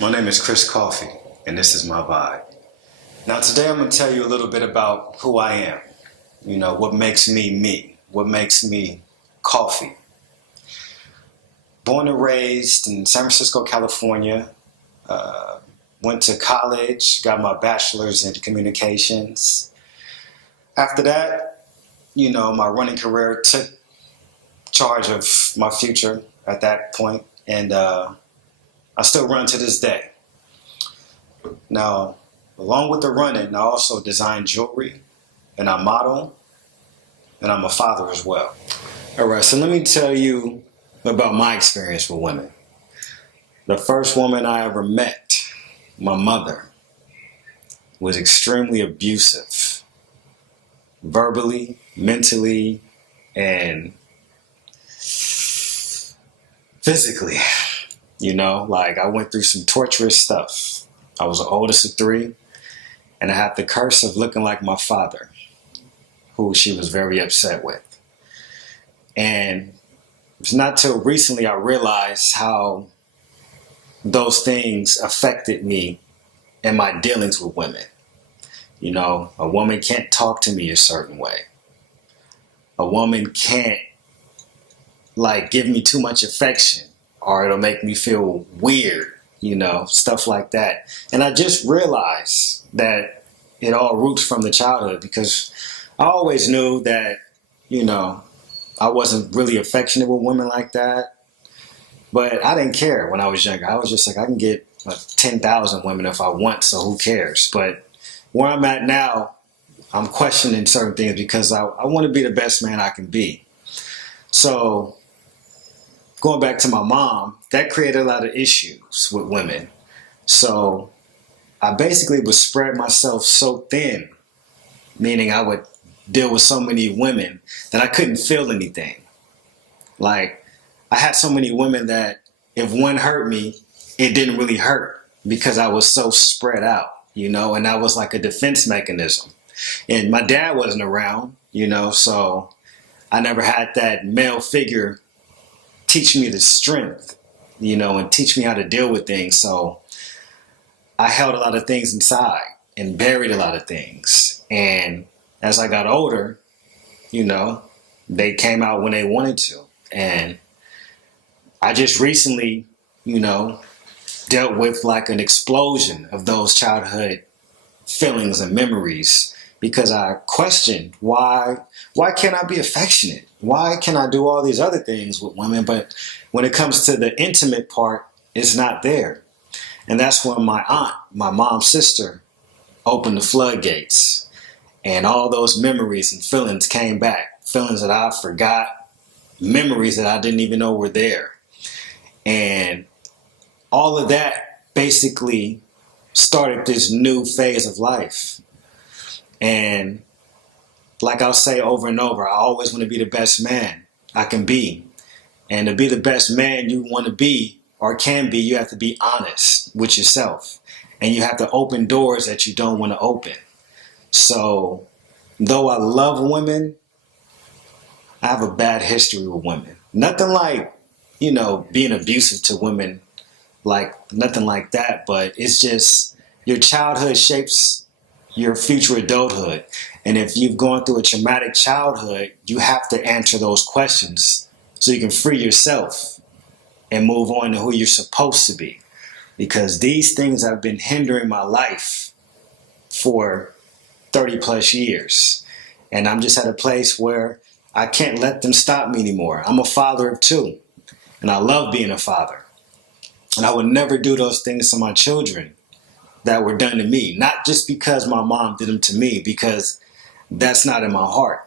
My name is Chris Coffee, and this is my vibe. Now, today I'm going to tell you a little bit about who I am. You know, what makes me me, what makes me Coffee. Born and raised in San Francisco, California. Went to college, got my bachelor's in communications. After that, my running career took charge of my future at that point, and I still run to this day. Now, along with the running, I also design jewelry, and I model, and I'm a father as well. All right, so let me tell you about my experience with women. The first woman I ever met, my mother, was extremely abusive, verbally, mentally, and physically. I went through some torturous stuff. I was the oldest of three, and I had the curse of looking like my father, who she was very upset with. And it's not till recently I realized how those things affected me in my dealings with women. A woman can't talk to me a certain way. A woman can't give me too much affection, or it'll make me feel weird, stuff like that. And I just realized that it all roots from the childhood, because I always knew that, I wasn't really affectionate with women like that. But I didn't care when I was younger. I was just like, I can get 10,000 women if I want, so who cares? But where I'm at now, I'm questioning certain things because I want to be the best man I can be. So going back to my mom, that created a lot of issues with women. So I basically would spread myself so thin, meaning I would deal with so many women that I couldn't feel anything. I had so many women that if one hurt me, it didn't really hurt because I was so spread out, and that was like a defense mechanism. And my dad wasn't around, so I never had that male figure teach me the strength, and teach me how to deal with things. So I held a lot of things inside and buried a lot of things. And as I got older, they came out when they wanted to. And I just recently, dealt with an explosion of those childhood feelings and memories, because I questioned why can't I be affectionate? Why can I do all these other things with women? But when it comes to the intimate part, it's not there. And that's when my aunt, my mom's sister, opened the floodgates, and all those memories and feelings came back. Feelings that I forgot, memories that I didn't even know were there. And all of that basically started this new phase of life. And like I'll say over and over, I always want to be the best man I can be. And to be the best man you want to be or can be, you have to be honest with yourself. And you have to open doors that you don't want to open. So though I love women, I have a bad history with women. Nothing like, being abusive to women, nothing like that. But it's just your childhood shapes your future adulthood. And if you've gone through a traumatic childhood, you have to answer those questions so you can free yourself and move on to who you're supposed to be. Because these things have been hindering my life for 30 plus years. And I'm just at a place where I can't let them stop me anymore. I'm a father of two, and I love being a father. And I would never do those things to my children that were done to me. Not just because my mom did them to me, because that's not in my heart.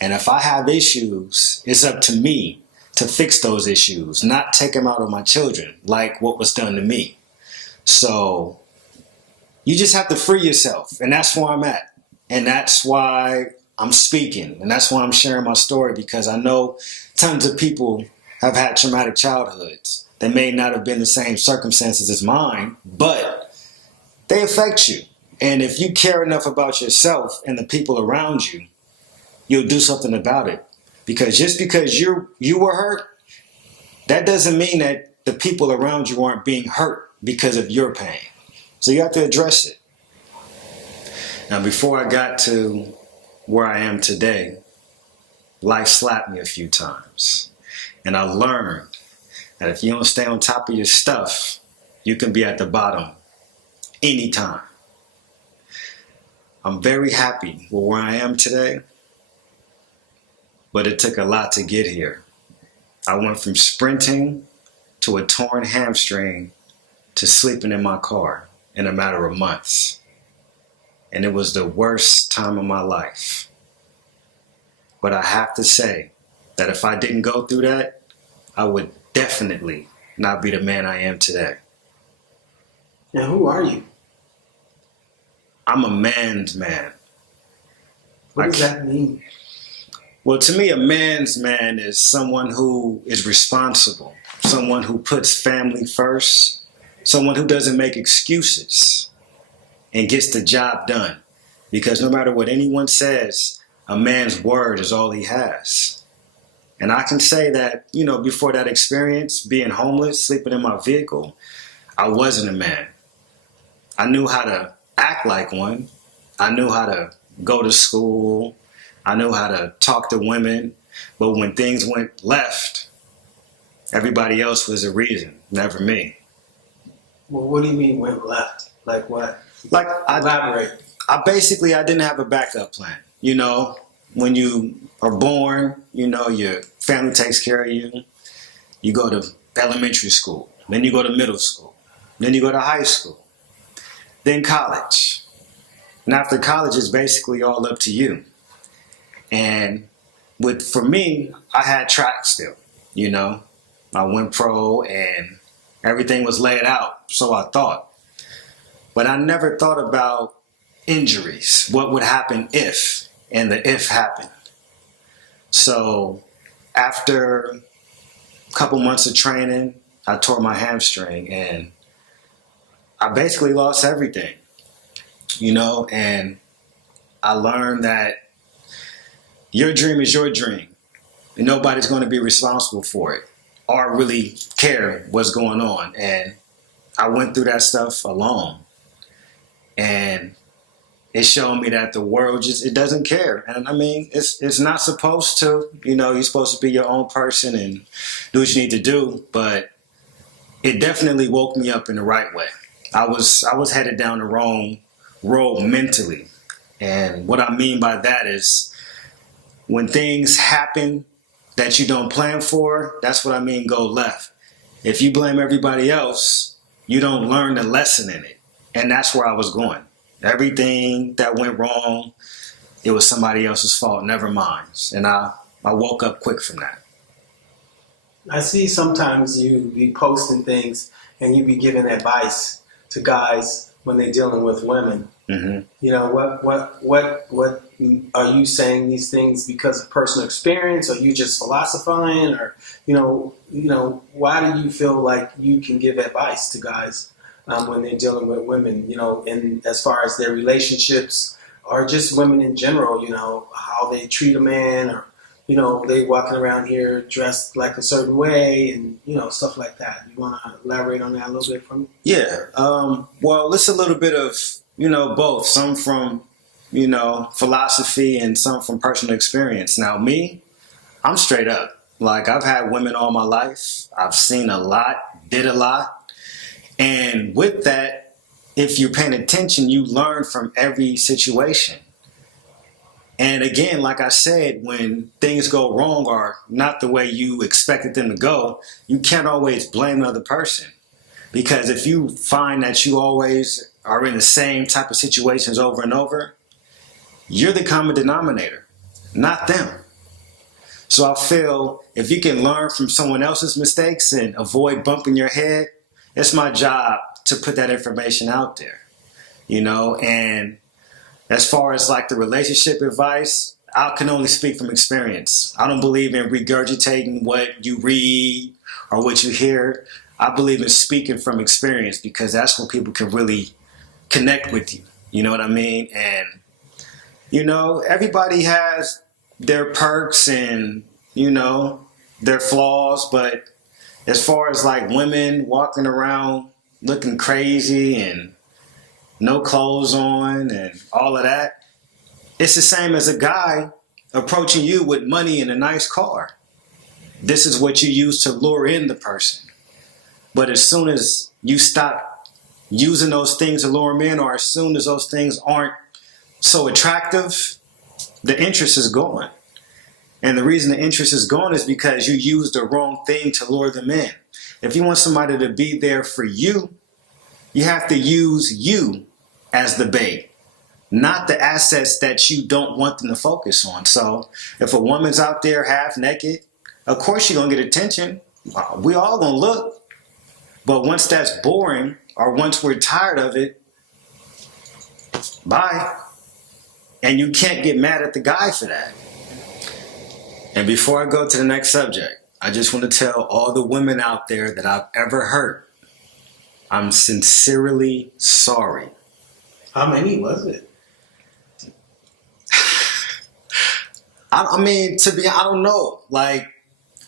And if I have issues, it's up to me to fix those issues, not take them out on my children, like what was done to me. So you just have to free yourself. And that's where I'm at. And that's why I'm speaking. And that's why I'm sharing my story, because I know tons of people have had traumatic childhoods. They may not have been the same circumstances as mine, but they affect you. And if you care enough about yourself and the people around you, you'll do something about it. Because just because you were hurt, that doesn't mean that the people around you aren't being hurt because of your pain. So you have to address it. Now, before I got to where I am today, life slapped me a few times. And I learned that if you don't stay on top of your stuff, you can be at the bottom anytime. I'm very happy with where I am today, but it took a lot to get here. I went from sprinting to a torn hamstring to sleeping in my car in a matter of months. And it was the worst time of my life. But I have to say that if I didn't go through that, I would definitely not be the man I am today. Now, who are you? I'm a man's man. What does that mean? Well, to me, a man's man is someone who is responsible, someone who puts family first, someone who doesn't make excuses and gets the job done. Because no matter what anyone says, a man's word is all he has. And I can say that, before that experience, being homeless, sleeping in my vehicle, I wasn't a man. I knew how to act like one. I knew how to go to school. I knew how to talk to women. But when things went left, everybody else was the reason, never me. Well, what do you mean went left? Like what? Elaborate. I didn't have a backup plan. When you are born, your family takes care of you. You go to elementary school. Then you go to middle school. Then you go to high school. Then college. And after college, it's basically all up to you. And for me, I had track still, I went pro and everything was laid out, so I thought. But I never thought about injuries, what would happen if, and the if happened. So after a couple months of training, I tore my hamstring and I basically lost everything, and I learned that your dream is your dream and nobody's going to be responsible for it or really care what's going on. And I went through that stuff alone. And it showed me that the world it doesn't care. And I mean, it's not supposed to, you're supposed to be your own person and do what you need to do. But it definitely woke me up in the right way. I was headed down the wrong road mentally. And what I mean by that is when things happen that you don't plan for, that's what I mean go left. If you blame everybody else, you don't learn the lesson in it. And that's where I was going. Everything that went wrong, it was somebody else's fault, never mine. And I woke up quick from that. I see sometimes you be posting things and you be giving advice to guys when they're dealing with women. Mm-hmm. What are you saying these things because of personal experience, or you just philosophizing, or why do you feel like you can give advice to guys when they're dealing with women, in as far as their relationships or just women in general, how they treat a man, or they walking around here dressed like a certain way and stuff like that. You want to elaborate on that a little bit for me? Yeah. Well, it's a little bit of both. Some from philosophy and some from personal experience. Now me, I'm straight up. Like, I've had women all my life. I've seen a lot, did a lot. And with that, if you're paying attention, you learn from every situation. And again, like I said, when things go wrong or not the way you expected them to go, you can't always blame another person. Because if you find that you always are in the same type of situations over and over, you're the common denominator, not them. So I feel if you can learn from someone else's mistakes and avoid bumping your head, it's my job to put that information out there, and as far as like the relationship advice, I can only speak from experience. I don't believe in regurgitating what you read or what you hear. I believe in speaking from experience because that's when people can really connect with you. You know what I mean? And, everybody has their perks and, their flaws. But as far as like women walking around looking crazy and no clothes on and all of that, it's the same as a guy approaching you with money and a nice car. This is what you use to lure in the person. But as soon as you stop using those things to lure them in, or as soon as those things aren't so attractive, the interest is gone. And the reason the interest is gone is because you used the wrong thing to lure them in. If you want somebody to be there for you, you have to use you as the bait, not the assets that you don't want them to focus on. So if a woman's out there half naked, of course you're going to get attention. We all going to look. But once that's boring, or once we're tired of it, bye. And you can't get mad at the guy for that. And before I go to the next subject, I just want to tell all the women out there that I've ever hurt, I'm sincerely sorry. How many was it? I mean, I don't know. Like,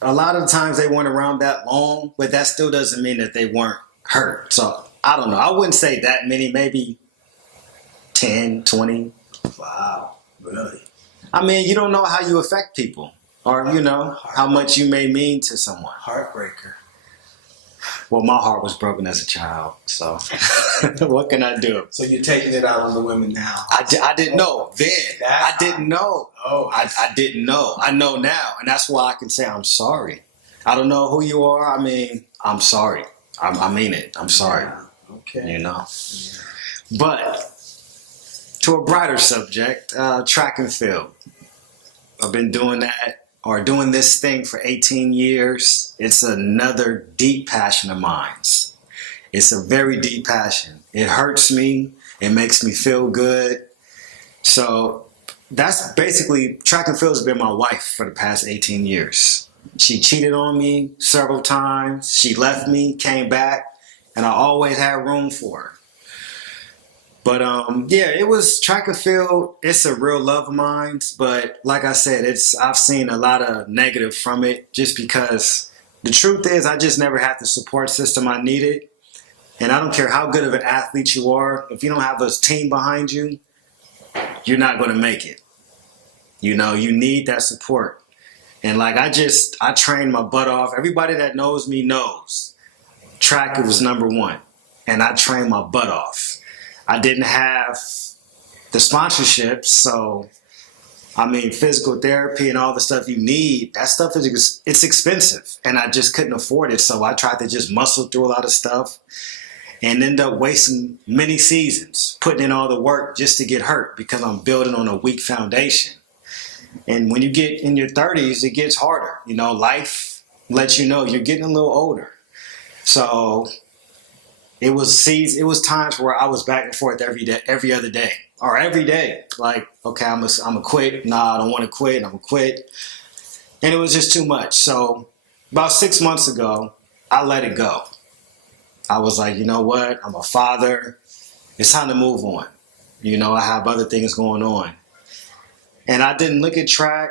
a lot of times they weren't around that long, but that still doesn't mean that they weren't hurt. So, I don't know. I wouldn't say that many, maybe 10, 20. Wow, really? I mean, you don't know how you affect people, or, how much you may mean to someone. Heartbreaker. Well, my heart was broken as a child, so what can I do? So you're taking it out on the women now? I didn't know then. I didn't know. Oh, I didn't know. I know now, and that's why I can say I'm sorry. I don't know who you are. I mean, I'm sorry. I mean it. I'm sorry. Yeah. Okay. Yeah. But to a brighter subject, track and field. I've been doing this thing for 18 years. It's another deep passion of mine. It's a very deep passion. It hurts me. It makes me feel good. So that's basically, track and field has been my wife for the past 18 years. She cheated on me several times. She left me, came back, and I always had room for her. But it was track and field. It's a real love of mine. But like I said, I've seen a lot of negative from it, just because the truth is I just never had the support system I needed. And I don't care how good of an athlete you are, if you don't have a team behind you, you're not going to make it. You need that support. And like I trained my butt off. Everybody that knows me knows track was number one. And I trained my butt off. I didn't have the sponsorships, so I mean, physical therapy and all the stuff you need, that stuff it's expensive, and I just couldn't afford it. So I tried to just muscle through a lot of stuff and end up wasting many seasons putting in all the work just to get hurt because I'm building on a weak foundation. And when you get in your 30s, it gets harder. Life lets you know you're getting a little older. So it was times where I was back and forth every other day, or every day. Like, okay, I'm gonna quit. Nah, I don't want to quit. I'm gonna quit. And it was just too much. So about 6 months ago, I let it go. I was like, you know what? I'm a father. It's time to move on. I have other things going on. And I didn't look at track.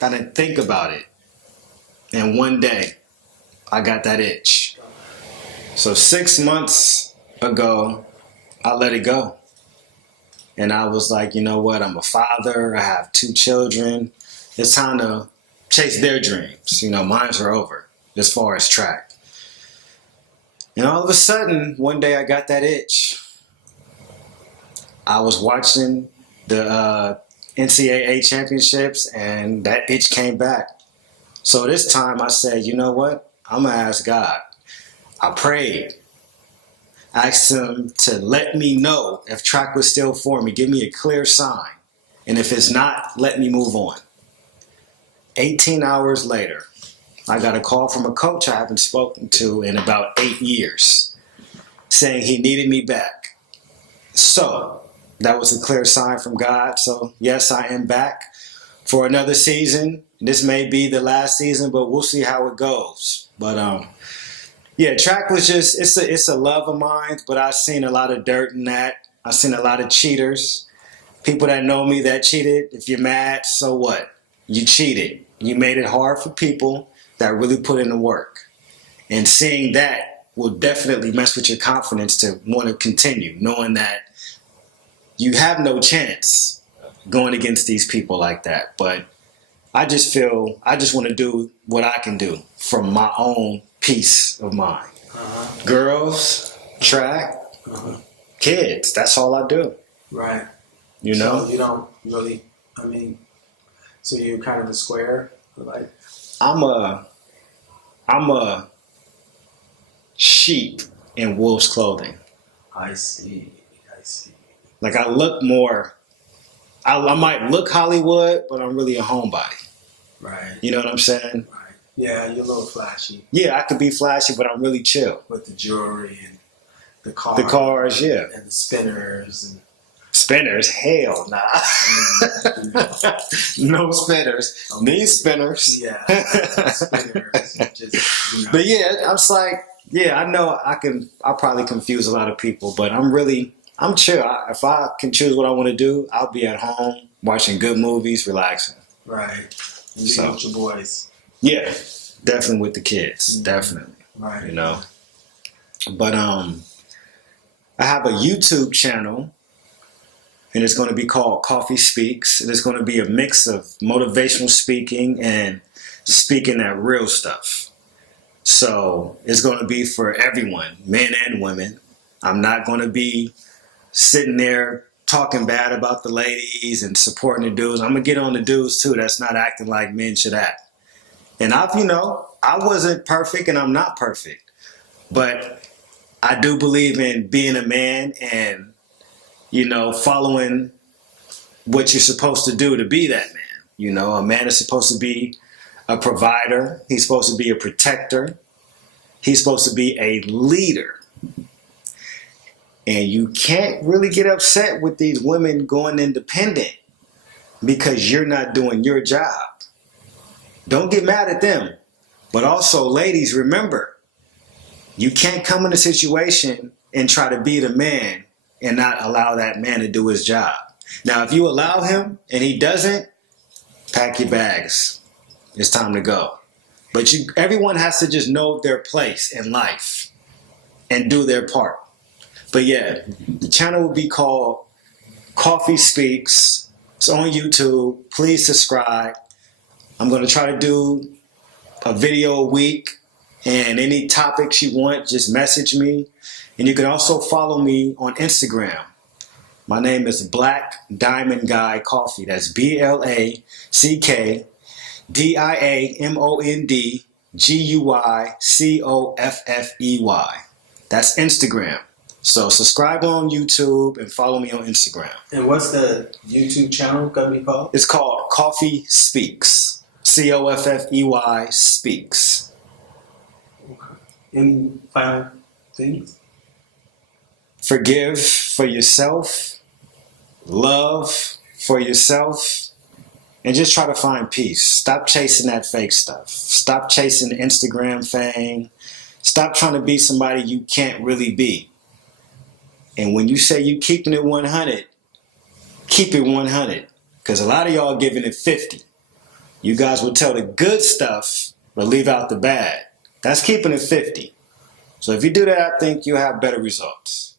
I didn't think about it. And one day, I got that itch. So 6 months ago, I let it go. And I was like, you know what? I'm a father. I have 2 children. It's time to chase their dreams. Mine are over as far as track. And all of a sudden, one day I got that itch. I was watching the NCAA championships, and that itch came back. So this time I said, you know what? I'm going to ask God. I prayed. I asked him to let me know if track was still for me. Give me a clear sign. And if it's not, let me move on. 18 hours later, I got a call from a coach I haven't spoken to in about 8 years saying he needed me back. So that was a clear sign from God. So yes, I am back for another season. This may be the last season, but we'll see how it goes. But track was just, it's a love of mine, but I've seen a lot of dirt in that. I've seen a lot of cheaters. People that know me that cheated. If you're mad, so what? You cheated. You made it hard for people that really put in the work. And seeing that will definitely mess with your confidence to want to continue, knowing that you have no chance going against these people like that. But I just feel I just want to do what I can do from my own peace of mind. Girls, track, kids. That's all I do. Right. You know? So you don't really, so you're kind of a square? Like, I'm a sheep in wolf's clothing. I see. Like I look more, I might look Hollywood, but I'm really a homebody. Right. You know what I'm saying? Right. Yeah, you're a little flashy. Yeah, I could be flashy, but I'm really chill. With the jewelry and the cars. The cars, yeah. And the spinners. And spinners? Hell nah. No spinners. These spinners. Yeah. Spinners. Just, But yeah, I was like, yeah, I know I'll probably confuse a lot of people, but I'm chill. If I can choose what I want to do, I'll be at home watching good movies, relaxing. Right. And you with your boys. Yeah, definitely with the kids. Definitely. Right. You know. But I have a YouTube channel, and it's going to be called Coffee Speaks. And it's going to be a mix of motivational speaking and speaking that real stuff. So it's going to be for everyone, men and women. I'm not going to be sitting there talking bad about the ladies and supporting the dudes. I'm going to get on the dudes too that's not acting like men should act. And I wasn't perfect and I'm not perfect. But I do believe in being a man and, following what you're supposed to do to be that man. A man is supposed to be a provider. He's supposed to be a protector. He's supposed to be a leader. And you can't really get upset with these women going independent because you're not doing your job. Don't get mad at them. But also, ladies, remember, you can't come in a situation and try to be the man and not allow that man to do his job. Now, if you allow him and he doesn't, pack your bags. It's time to go. But everyone has to just know their place in life and do their part. But yeah, the channel will be called Coffee Speaks. It's on YouTube. Please subscribe. I'm going to try to do a video a week. And any topics you want, just message me. And you can also follow me on Instagram. My name is Black Diamond Guy Coffee. That's BlackDiamondGuyCoffey. That's Instagram. So subscribe on YouTube and follow me on Instagram. And what's the YouTube channel going to be called? It's called Coffee Speaks. COFFEY Speaks. Okay. Any final things? Forgive for yourself. Love for yourself. And just try to find peace. Stop chasing that fake stuff. Stop chasing Instagram fame. Stop trying to be somebody you can't really be. And when you say you keeping it 100, keep it 100. Because a lot of y'all giving it 50. You guys will tell the good stuff, but leave out the bad. That's keeping it 50. So if you do that, I think you'll have better results.